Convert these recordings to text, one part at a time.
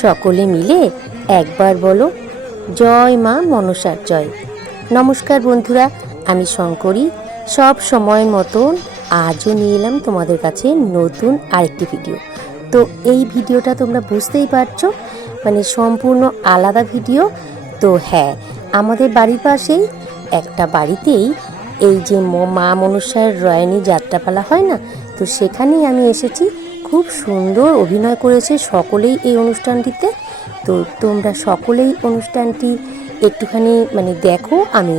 সকলে মিলে একবার বলো, জয় মা মনসার জয়। নমস্কার বন্ধুরা, আমি শঙ্করী। সব সময়ের মতন আজও নিয়ে এলাম তোমাদের কাছে নতুন আরেকটি ভিডিও। তো এই ভিডিওটা তোমরা বুঝতেই পারছো, মানে সম্পূর্ণ আলাদা ভিডিও। তো হ্যাঁ, আমাদের বাড়ির পাশেই একটা বাড়িতেই এই যে মা মনসার রয়ানি যাত্রাপালা হয় না, তো সেখানেই আমি এসেছি। খুব সুন্দর অভিনয় করেছে সকলেই এই অনুষ্ঠানটিতে। তো তোমরা সকলেই অনুষ্ঠানটি একটুখানি মানে দেখো। আমি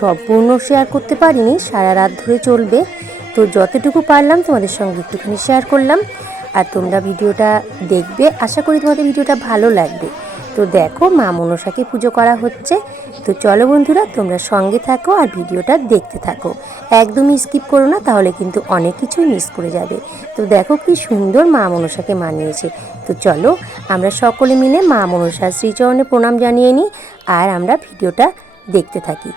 সম্পূর্ণ শেয়ার করতে পারিনি, সারা রাত ধরে চলবে, তো যতটুকু পারলাম তোমাদের সঙ্গে একটুখানি শেয়ার করলাম। আর তোমরা ভিডিওটা দেখবে, আশা করি তোমাদের ভিডিওটা ভালো লাগবে। তো দেখো, মা মনসাকে পুজো করা হচ্ছে। তো চলো বন্ধুরা, তোমরা সঙ্গে থাকো আর ভিডিওটা দেখতে থাকো, একদমই স্কিপ করো না, তাহলে কিন্তু অনেক কিছুই মিস করে যাবে। তো দেখো কি সুন্দর মা মনসাকে মানিয়েছে। তো চলো আমরা সকলে মিলে মা মনসার শ্রীচরণে প্রণাম জানিয়ে নিই আর আমরা ভিডিওটা দেখতে থাকি।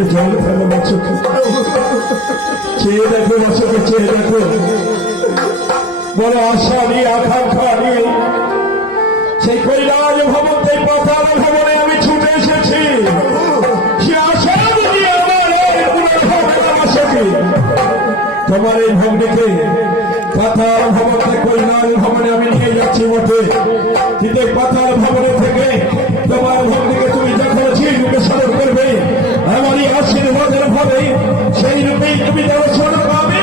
করে জল ফেলো না চোখে। চেয়ে দেখো না চোখে, চেয়ে দেখো। বড় আশা নিয়ে আকাঙ্ক্ষা নিয়ে সেই কৈলাস ভবন থেকে পাতাল ভবনে আমি ছুটে এসেছি। সে আশা নিয়ে আমার এই পুনর্ভবনের আশাকে তোমার এই ভগ্নিকে পাতাল ভবন থেকে কৈলাস ভবনে আমি নিয়ে যাচ্ছি বটে, কিন্তু পাতাল ভবনে থেকে তোমার ভগ্নিকে তুমি যখন সেই রূপে স্মরণ করবে আমারই আশীর্বাদের ভাবে সেই রূপেই তুমি দর্শন পাবে।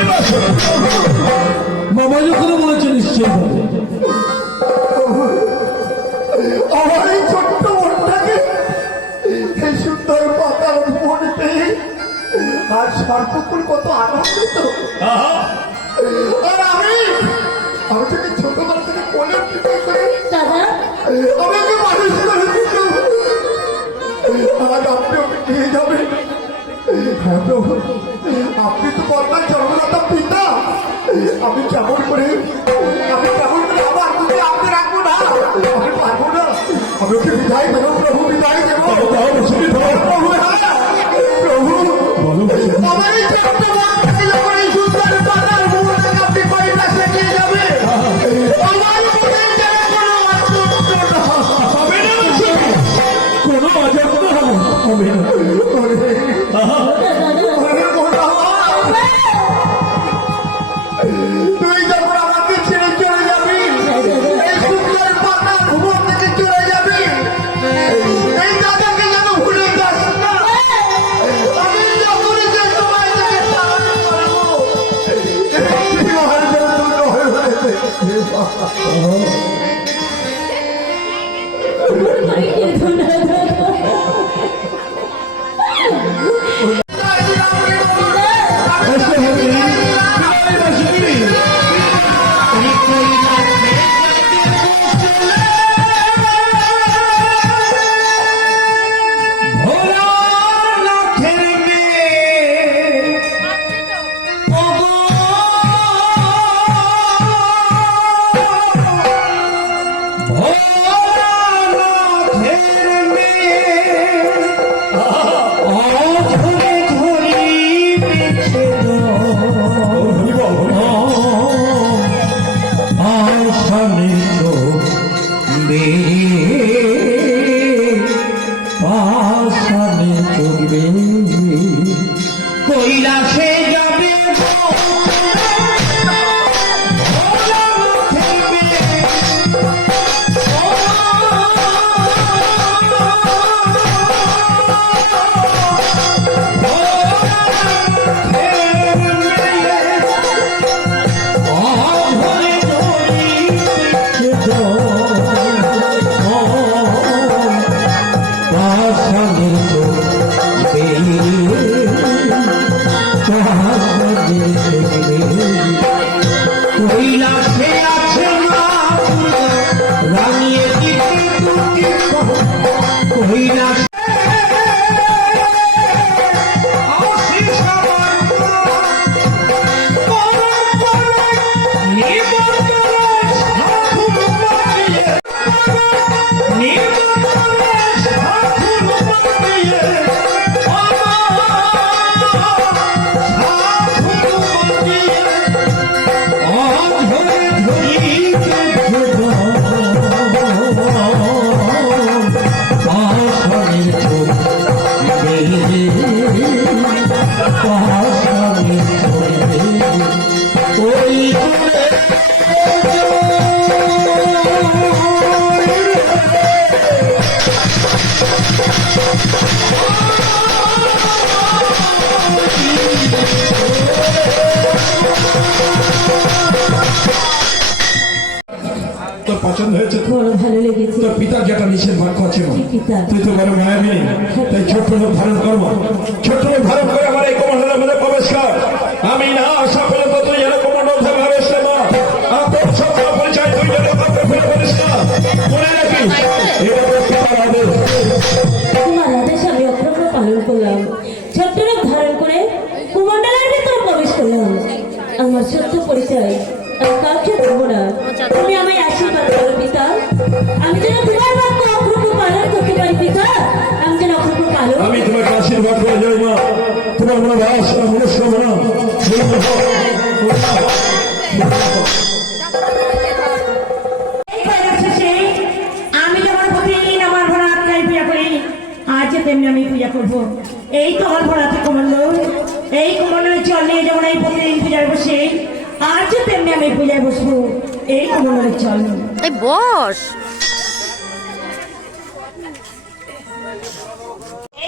মামা যখন বলেছে নিশ্চয় আমার এই ছোট্ট মনটাকে এই সুন্দর পাতার মনে পেয়ে আর সর্বকুল কত আনন্দিত। আর আমি তোকে ছোটবেলা থেকে কোলে পিঠে করে দাদা আমাকে মানুষ করে দিত। আজ আপনি ওকে নিয়ে যাবেন। হ্যাঁ প্রভু, আপনি তো কন্যার জন্মদাতা পিতা। আমি কেমন করে আমার বুকে আপনি রাখবো না, আমি পারবো না। আমি ওকে বিদায় দেবো প্রভু, বিদায় দেবো প্রভু। প্রভু আমার এই ছোট্ট বাচ্চাকে যখন এই সুন্দর পাতার মুখ থেকে আপনি কৈলাসে নিয়ে যাবে, আমার মনে যেন কোনো অদ্ভুত হবে না, কোনো অযত্ন হবে না। তুই যখন আমাকে ছেড়ে চলে যাবি, এই সুন্দর পাতা ভুবন থেকে চলে যাবি, এই দাদাকে যেন ভুলে যাস না। আমি যখন যে সময় থেকে সাহায্য করবো, বিবাহের জন্য হয়ে কৈলাসে যাবে কৈলাসে আছে রানিয়ে দিতে তোকে কৈলাস তোর পছন্দ হয়েছে তো? বড় ভালো লেগেছে তোর পিতার যেটা নিষেধ বাক্য আছে মা, পিতা। তুই তো বড় মায়াবী, তাই ছোট্ট রূপ ধারণ করবো। ছোট্ট রূপ ধারণ করে আমার এই কমণ্ডলের মধ্যে প্রবেশ কর। আমি না আসা পর্যন্ত তুই যেন কমণ্ডল থেকে প্রবেশ না। আর তোর সত্য পরিচয় তুই যেন কাউকে ফেলে করিস না। মনে রাখিস, এটা তোর পিতার আদেশ। তোমার আদেশ আমি অক্ষর পালন করলাম। ছোট্ট রূপ ধারণ করে কুমণ্ডলের ভিতরে প্রবেশ করলাম। আমার সত্য পরিচয় আমি কাউকে দেবো না। তুমি আমায় আশীর্বাদ করো পিতা। আমি যেন তোমার বাক্য অক্ষর পালন করতে পারি পিতা। আমি যেন অক্ষর পালন আমি তোমাকে আশীর্বাদ করে যাই মা। মনোকামনা বাসনা মনস্কামনা আমি যেমন প্রতিদিন আমার ঘোড়া আটকায় পূজা করি, আজ তেমনি আমি পূজা করবো। এই তো আমার ঘোড়াতে কমণ্ডল, এই কমণ্ডলের চল নিয়ে যেমন এই প্রতিদিন পূজায় বসে, আজ তেমনি আমি পূজায় বসবো এই কমণ্ডলের চল নিয়ে। এই বস।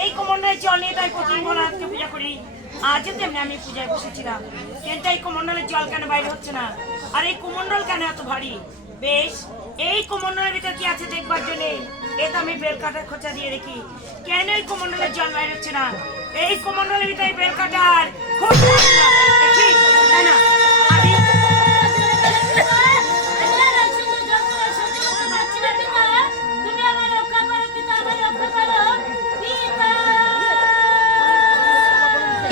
এই কমণ্ডলের চল নিয়ে তাই প্রতিদিন ঘোড়া আজকে পূজা করি, আজ তেমনি আমি পূজায় বসেছিলাম। কিন্তু এই কমণ্ডলের জল কেন বাইরে হচ্ছে না, আর এই কমণ্ডল কেন এত ভারী? বেশ, এই কমণ্ডলের ভিতর কি আছে দেখবার জন্য এটা আমি বেল কাটার খোঁচা দিয়ে রেখি। কেন এই কমণ্ডলের জল বাইরে হচ্ছে না? এই কমণ্ডলের ভিতরে বেল কাটার খোঁচা আছে না, দেখি, তাই না? আমি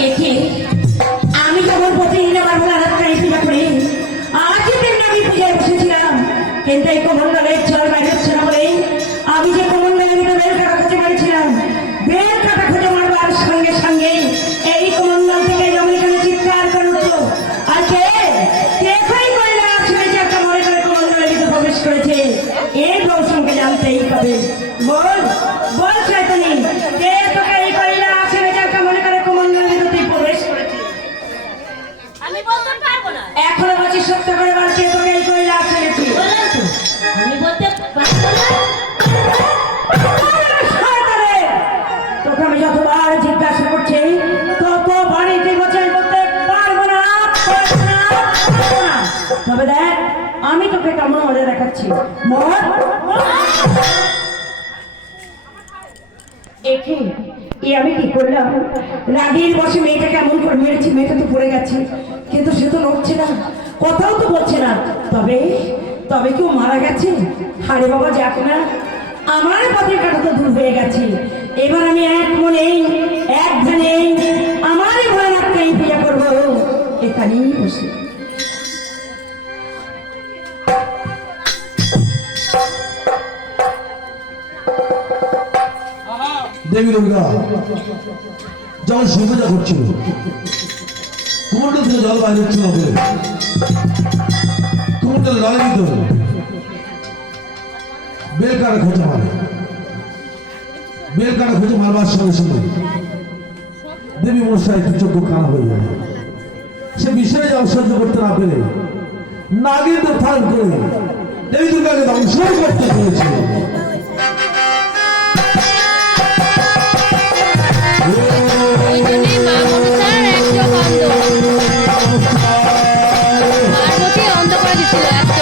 একে আমি যখন প্রতিদিন আমার ভোলার হাতটাই পূজা করি, আজ তেমনি আমি পূজায় বসেছিলাম। কিন্তু এই কমণ্ডলের জল বাইরে হচ্ছে না বলে আমি যে কমণ্ডলের ভিতরে বেল কাটা খুঁজে মারছিলাম, বেল কাটা খুঁজে মারবার সঙ্গে সঙ্গে এই কমণ্ডল থেকে যেমন এখানে চিৎকার করে উঠলো, আর কে কেই কইলা আসলে যে একটা মনে করে কমণ্ডলের ভিতরে প্রবেশ করেছে, এই প্রসঙ্গে জানতেই হবে। বল বল শয়তানি, কে তোকে এই কইলা আসলে যে একটা মনে করে কমণ্ডলের ভিতরে প্রবেশ করেছে? আমি বলতে পারবো না। এখনো বলছি সত্য করে বল, কে তোকে এই কইলা আসলে? বললাম তো, আমি বলতে পারবো না। তোকে আমি যতবার জিজ্ঞাসা করছি ততবারই তুই বলছিস বলতে পারবো না, পারবো না, পারবো না। তবে দেখ আমি তোকে কেমন মজা দেখাচ্ছি। মর একে এ আমি কি করলাম? রাগের বসে মেয়েটাকে এমন করে মেরেছি, মেয়েটা তো পড়ে গেছে, কিন্তু সে তো নড়ছে না, কথাও তো বলছে না। তবে তবে কেউ মারা গেছে? আরে বাবা যাক না, আমার পথের কাটা তো দূর হয়ে গেছে। এবার আমি এক মনে এক ধ্যানে আমারই ভয়ানককেই পূজা করবো এখানেই বসে। দেবী দুর্গা যখন সূর্যটা করছিল, কুমন্ডল থেকে জল বাইরে হচ্ছিল বলে কুমন্ডল লড়াই দিত, বেল কাটা খোঁজে মারে। বেল কাটা খোঁজে মারবার সঙ্গে সঙ্গে দেবী মনসা একটু চক্ষু কানা হয়ে যায়। সে বিষয়ে যা সহ্য করতে না পেরে নাগের ধারণ করে দেবী দুর্গাকে ধ্বংস করতে পেরেছিল। ওই জন্যই মা মনসার একটা অন্ধ, পার্বতী অন্ধ করে দিচ্ছিল একটা।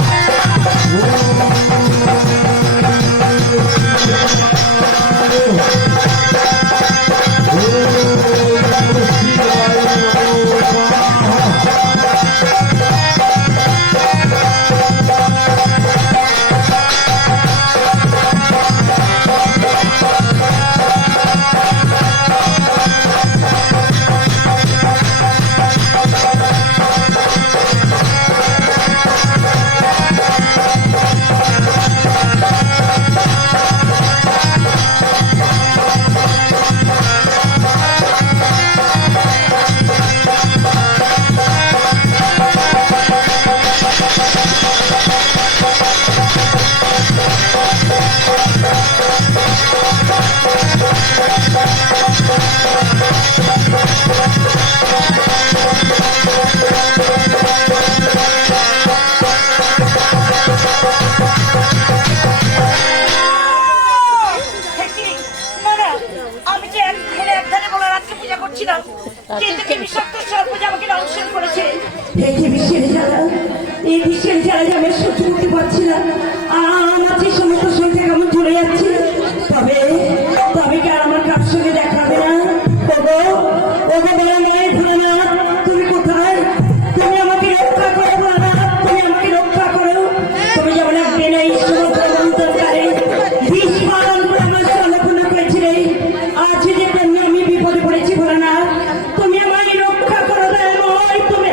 এই বিশ্বের জ্বালা আমি সহ্য করতে পারছি না, আমার যে সমস্ত শরীর কেমন চলে যাচ্ছে। তবে তবে কি আর আমার কার সঙ্গে দেখা হবে না? ওগো ওগো বলা মেয়ে ভোলানাথ, তুমি কোথায়? তুমি আমাকে রক্ষা করো ভোলানাথ, তুমি আমাকে রক্ষা করো। তুমি যেমন একদিন এই সমুদ্র মন্থনকালে বিষ পালন করে আমার সলক্ষণা করেছিলে, আজ যে তেমনি আমি বিপদে পড়েছি ভোলানাথ, তুমি আমাকে রক্ষা করো। দয়াময় তুমি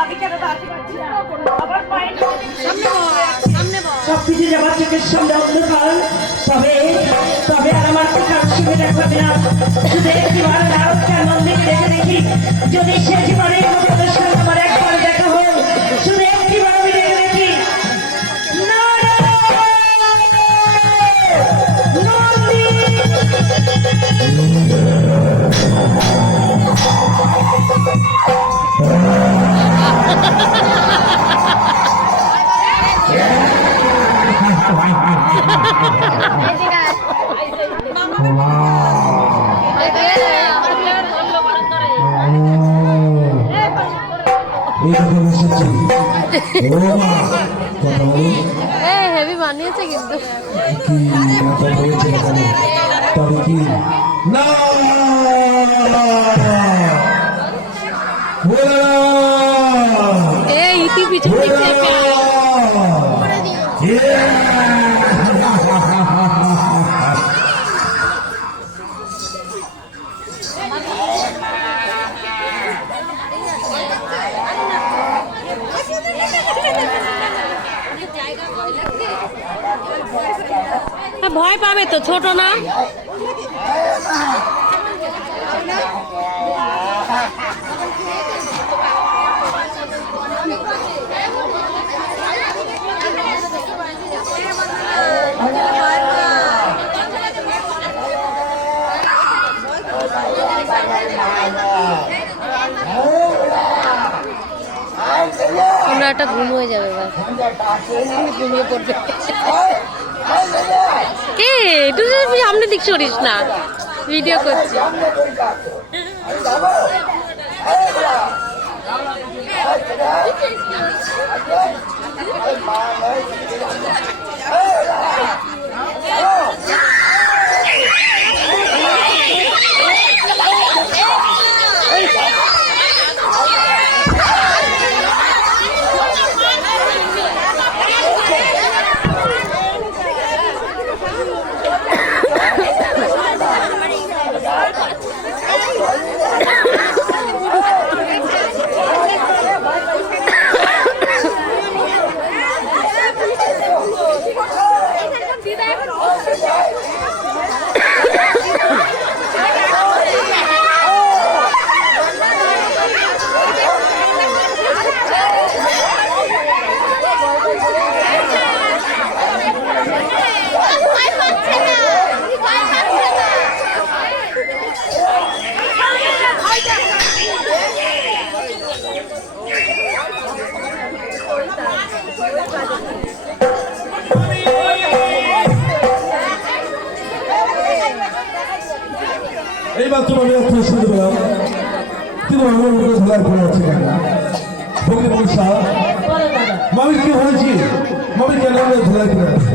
আমি কেন দাঁড়াতে পারছি না? আবার পায়ে সামনে বল, সামনে বল। সবকিছু যে আমার চোখের সামনে অন্ধকার, তবে তবে আর আমার তো কার সঙ্গে দেখা হবে না। শুধু একটিবার নারদকে নন্দীকে দেখে দেখি, যদি সে জীবনের মতো তাদের সঙ্গে আমার একবার দেখা হয়, শুধু একটিবার আমি দেখে দেখি। হেভি বানিয়েছে কিন্তু তবে কি না এই ইতি পিছন দিক থেকে ভয় পাবে তো, ছোট না। আমরা একটা ঘুম হয়ে যাবে, ঘুমিয়ে পড়বে। কে তুই সামনে দিক সরিস না, ভিডিও করছি। এইবার তোমার একটা শুনতে পেলাম, কিন্তু আমার মুখে ধোলাই পড়ে আছে কেন? ভক্তি মনসা, মামির কি হয়েছে? মামি কেন ধোলাই পড়ে আছে?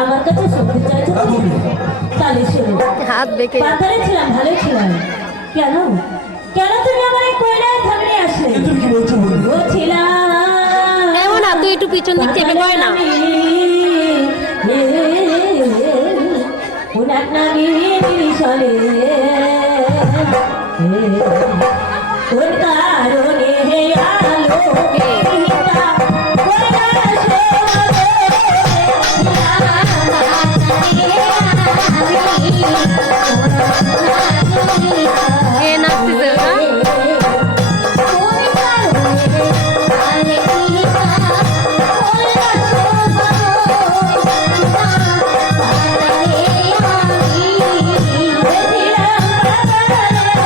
আমার কাছে সত্যি চাইছে হ্যাঁ, বলি। তাহলে শুনো, হাত বেঁকে পাতারে ছিলাম, ভালো ছিলাম। কেন কেন তুমি আমার এই কয়লায় থাকলে আসলে? কিন্তু কি বলছো বলি? ও ছিলাম এমন না, তুই একটু পিছন দিক থেকে কয় না। কোন কারণে আলো এ নাচতেছে না।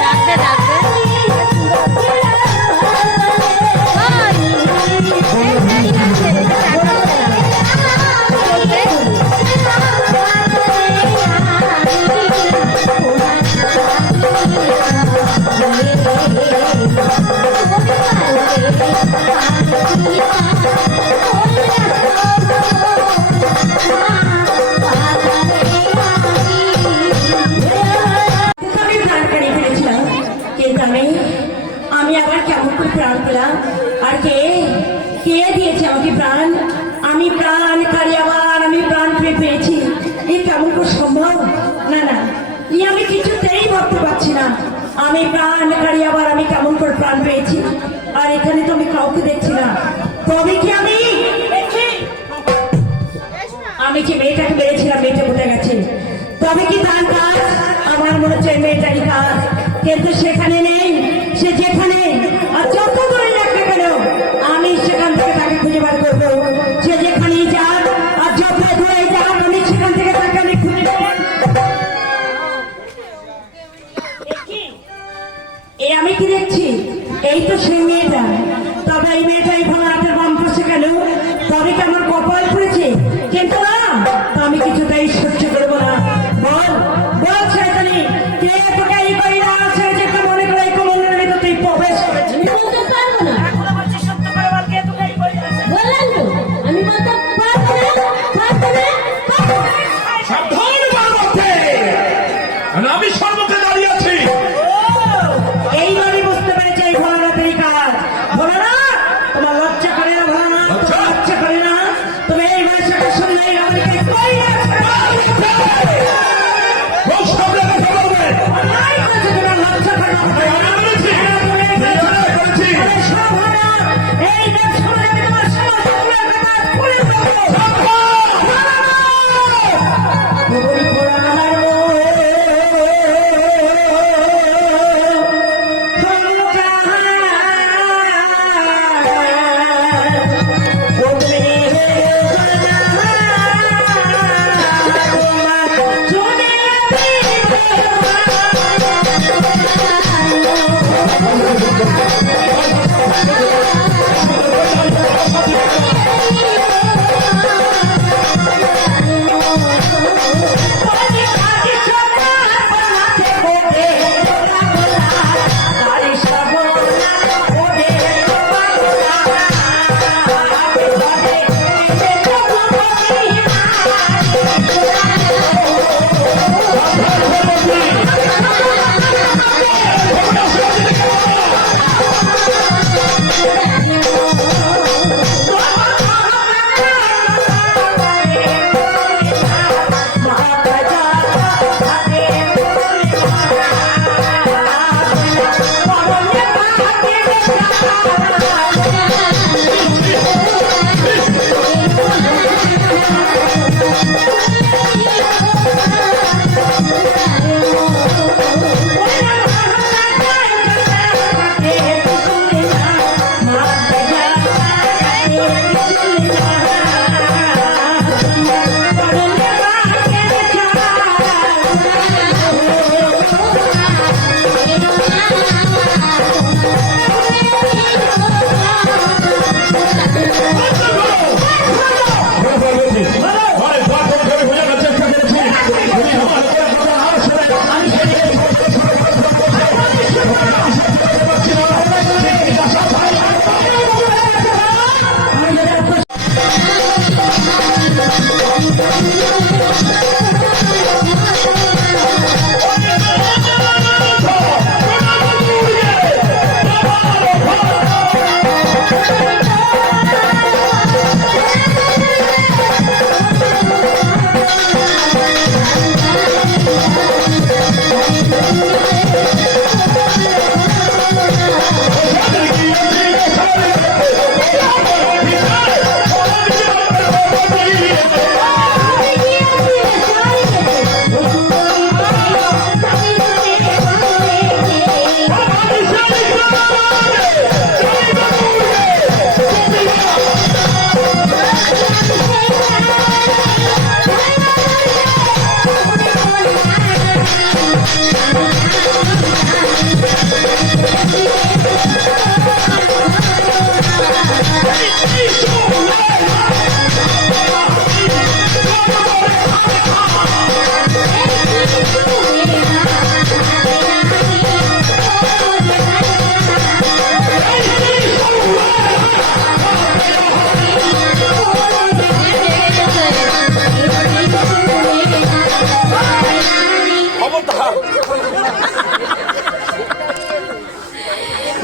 ডাকতে ডাকতে আমি প্রাণ হারিয়ে ফেলেছিলাম, কিন্তু আমি আবার কেমন করে প্রাণ পেলাম? আর কে কে দিয়েছে আমাকে প্রাণ? আমি প্রাণ হারিয়ে আবার আমি প্রাণ পেয়েছি। এই কেমন করে সম্ভব? না না, আমি কিছুতেই ভাবতে পারছি না। আমি প্রাণ হারিয়ে আবার আমি কেমন করে প্রাণ পেয়েছি? আর এখানে তো আমি কাউকে দেখছি না। তবে কি আমি আমি যে মেয়েটাকে মেরেছিলাম মেয়েটা কোথায় গেছে? তবে কি তার কাজ? আমার মনে হচ্ছে এই মেয়েটারই কাজ, কিন্তু সেখানে নেই। সে যেখানে আর যত দূরে রাখবে কেন, আমি সেখান থেকে তাকে খুঁজে বার করবো। সে যেখানেই যাক আর যত দূরে যাক, আমি সেখান থেকে তাকে আমি খুঁজে নেব। এই আমি কি দেখছি? এই তো সেই মেয়েটা। তবে এই মেয়েটা এই ভালো রাতের বাম পাশে গেল, তবে কি আমার কপাল পড়েছে? কিন্তু না, তা আমি কিছুটাই সহ্য করবো না। বল বল শয়তানি, কে তোকে এই কৈলাস যে মনে করে এই কমলের ভিতর তুই প্রবেশ করেছিস? আমি বলতে পারবো না। এখনো বলছিস সত্য করে বল, কে তোকে এই কৈলাস? বললাম তো, আমি বলতে পারবো না, পারবো না, পারবো না। সাবধান পার্বতী, আমি সর্বতে দাঁড়িয়ে আছি। এইবারই বুঝতে পেরেছি এই ভোলানাথের কাজ। ভোলানাথ, তোমার লজ্জা করে না? ভোলানাথ, তোমার লজ্জা করে না? তুমি এই ভাষাটা শুনলেই আমাকে কৈলাস মুখ সামনে কথা বলবে। অন্যায় করেছে, তোমার লজ্জা করে না? আমি বলেছি, আমি করেছি। এই দেশ শুনে আমি তোমার সমস্ত কথা খুলে দেবো। তুমি ভোলানাথের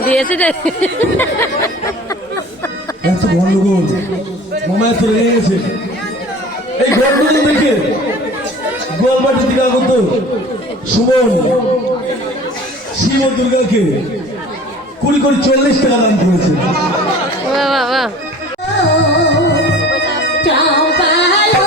দিয়েছে রে। এত গন্ডগোল মামা এত রেগে গেছে এই গন্ডগোল দেখে গোয়ালবাটির দিকে আগত সুমন শিব ও দুর্গাকে 20-40 টাকা দান করেছে। বাহ বাহ বাহ। চাও পালো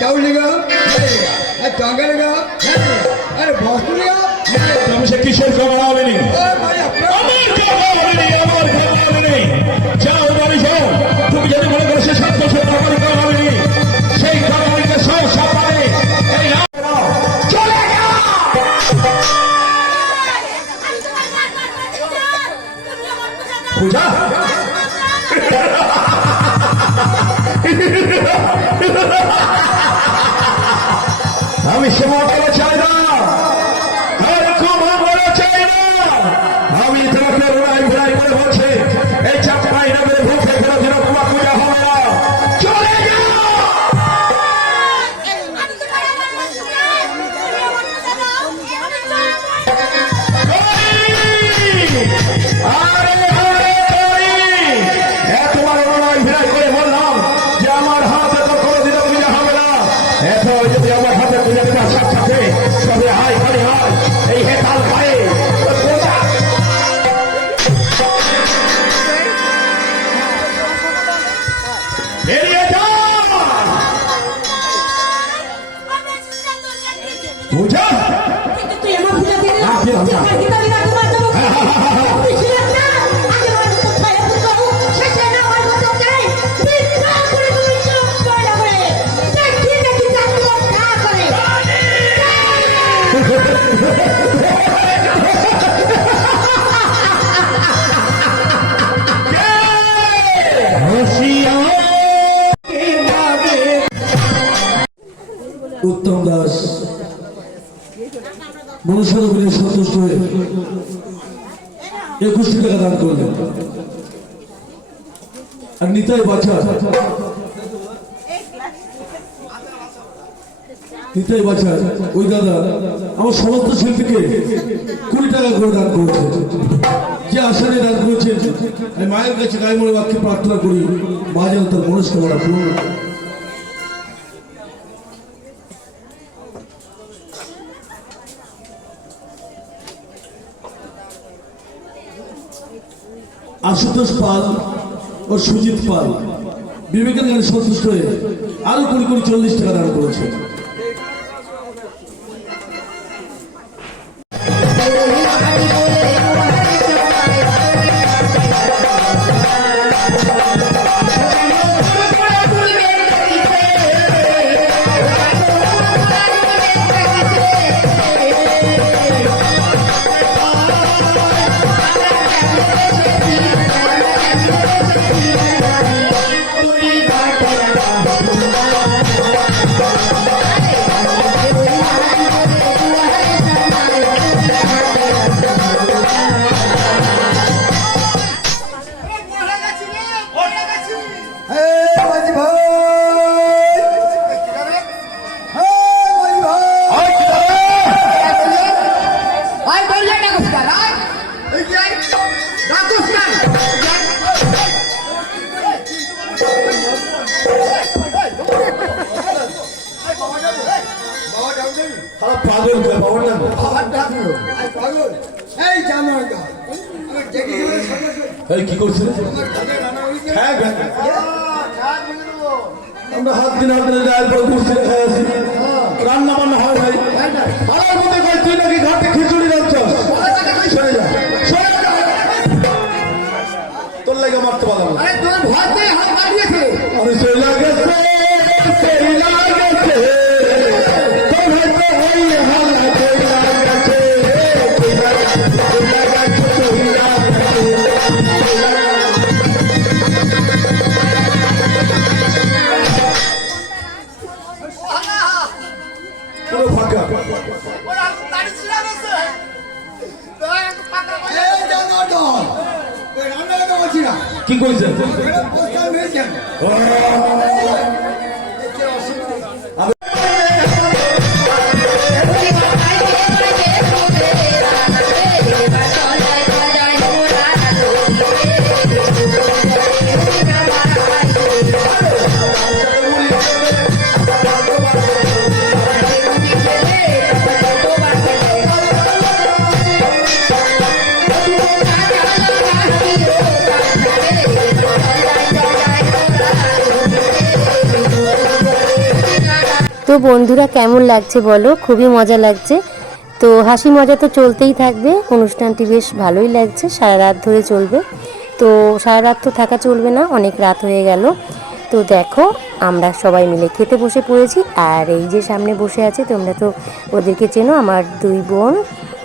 दाउड लेगा अरे टांगा लेगा अरे बॉस लेगा তুমি সে কিসের খবর হবেনি भाई अपना আমার খবর হবেনি আমার খবর হবেনি যাও বাড়ি যাও তুমি যদি মনে করো সে 7 বছর আমার খবর হবেনি সেই খবরকে সব সাপারে এই না চলে যাও পূজা আমি সেবা করা চাই না আর ক্ষমা করা চাই না আমি তোমাকে রোড়াই ঘোড়াই করে বলছি এই চাপাই না করে ভুখে ফেরা দিন তোমার পূজা হবে না চলে যাও তোমার রোড়াই ঘোড়াই করে বললাম যে আমার হাতে তো কোনোদিনও পূজা হবে না এত যদি আমার হাতে পূজা দেওয়ার সাথে সাথে তবে হাই খালি হয় এই হেতাল পায়ে বেরিয়ে যাও পূজা তুই আমার পূজা দিলি না দিলাম না। তুই আমার গীতা দিলি না তোমার জন্য তুই ছিলাম না আগে আমার তো ছায়া পুত্র শেষে না আমার মতো চাই বিদ্যা করে তুমি চোখ পড়া করে দেখি দেখি চাকরি না করে উত্তম দাস মনুষ্যের উপরে সন্তুষ্ট হয়ে 21 টাকা দান করলেন আর নিতাই বাছা ওই দাদা আমার সমস্ত শিল্পীকে 20 টাকা করে দান করেছে যে আশা নিয়ে দান করেছেন আমি মায়ের কাছে গায়ে মনে বাক্যে প্রার্থনা করি মা যেন তার মনস্কামনা পূর্ণ করে। আশুতোষ পাল ও সুজিত পাল বিবেকের গানে সন্তুষ্ট হয়ে আরো 40 টাকা দান করেছে পাগল বাবা না এই জামাইটা এই কি করছে হ্যাঁ আমরা হাত দিন ডাল পর করছি খাইছি রান্না বান্না হয় ভাই আমার মধ্যে কই তুই নাকি ঘাটে খিচুড়ি রাখছস সরে যা তোর লাগে মারতে পারলাম না আরে তোর ভয় পেয়ে হাত বাড়িয়েছে আরে সেই লাগেছে সেই লাগেছে তোর হাতে ওই হাল সেই লাগেছে সেই লাগেছে সেই লাগেছে পুরো ফাঁকা এই জামাইটা ওই রান্না তো বলছি না কি কইছেন পোস্টার মেরেছেন Thank you. তো বন্ধুরা কেমন লাগছে বলো, খুবই মজা লাগছে। তো হাসি মজা তো চলতেই থাকবে, অনুষ্ঠানটি বেশ ভালোই লাগছে, সারা রাত ধরে চলবে। তো সারা রাত তো থাকা চলবে না, অনেক রাত হয়ে গেল। তো দেখো আমরা সবাই মিলে খেতে বসে পড়েছি। আর এই যে সামনে বসে আছে, তোমরা তো ওদেরকে চেনো, আমার দুই বোন।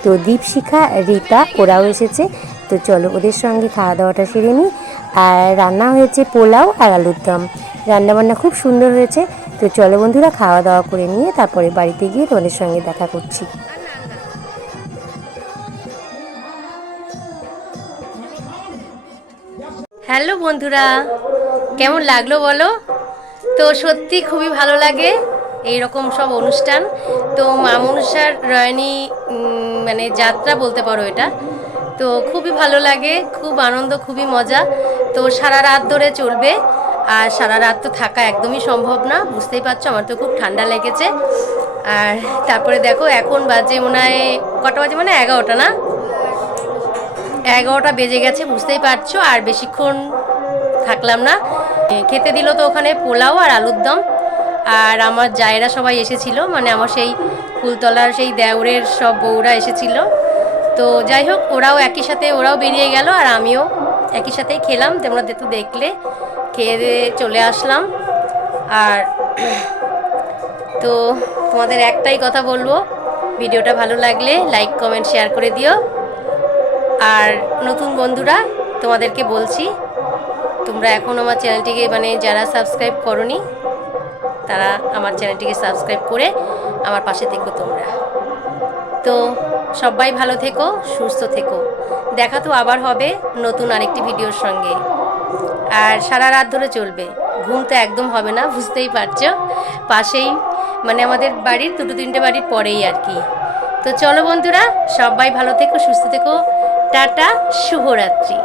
তো দীপশিখা, রীতা, ওরাও এসেছে। তো চলো ওদের সঙ্গে খাওয়া দাওয়াটা সেরে নিই। আর রান্না হয়েছে পোলাও আর আলুর দম, রান্নাবান্না খুব সুন্দর হয়েছে। তো চলো বন্ধুরা খাওয়া দাওয়া করে নিয়ে তারপরে বাড়িতে গিয়ে তোমাদের সঙ্গে দেখা করছি। হ্যালো বন্ধুরা, কেমন লাগলো বলো? তো সত্যি খুবই ভালো লাগে এই রকম সব অনুষ্ঠান। তো মা মনসার রয়নি মানে যাত্রা বলতে পারো এটা। তো খুবই ভালো লাগে, খুব আনন্দ, খুবই মজা। তো সারা রাত ধরে চলবে, আর সারা রাত তো থাকা একদমই সম্ভব না, বুঝতেই পারছো। আমার তো খুব ঠান্ডা লেগেছে। আর তারপরে দেখো এখন বাজে মনে হয় কটা বাজে, মানে 11টা না, 11টা বেজে গেছে, বুঝতেই পারছো। আর বেশিক্ষণ থাকলাম না। খেতে দিল তো ওখানে পোলাও আর আলুর দম। আর আমার জায়েরা সবাই এসেছিল, মানে আমার সেই ফুলতলার সেই দেওরের সব বউরা এসেছিল। তো যাই হোক, ওরাও একই সাথে ওরাও বেরিয়ে গেল, আর আমিও একই সাথেই খেলাম। তোমরা তো দেখলে, খেয়ে দিয়ে চলে আসলাম। আর তো তোমাদের একটাই কথা বলবো, ভিডিওটা ভালো লাগলে লাইক কমেন্ট শেয়ার করে দিও। আর নতুন বন্ধুরা তোমাদেরকে বলছি, তোমরা এখন আমার চ্যানেলটিকে মানে যারা সাবস্ক্রাইব করোনি তারা আমার চ্যানেলটিকে সাবস্ক্রাইব করে আমার পাশে থেকো তোমরা। তো সবাই ভালো থেকো, সুস্থ থেকো। দেখা তো আবার হবে নতুন আরেকটি ভিডিওর সঙ্গে। আর সারা রাত ধরে চলবে, ঘুম তো একদম হবে না, বুঝতেই পারছো। পাশেই মানে আমাদের বাড়ির 2-3টে বাড়ির পরেই আর কি। তো চলো বন্ধুরা, সবাই ভালো থেকো, সুস্থ থেকো। টাটা, শুভরাত্রি।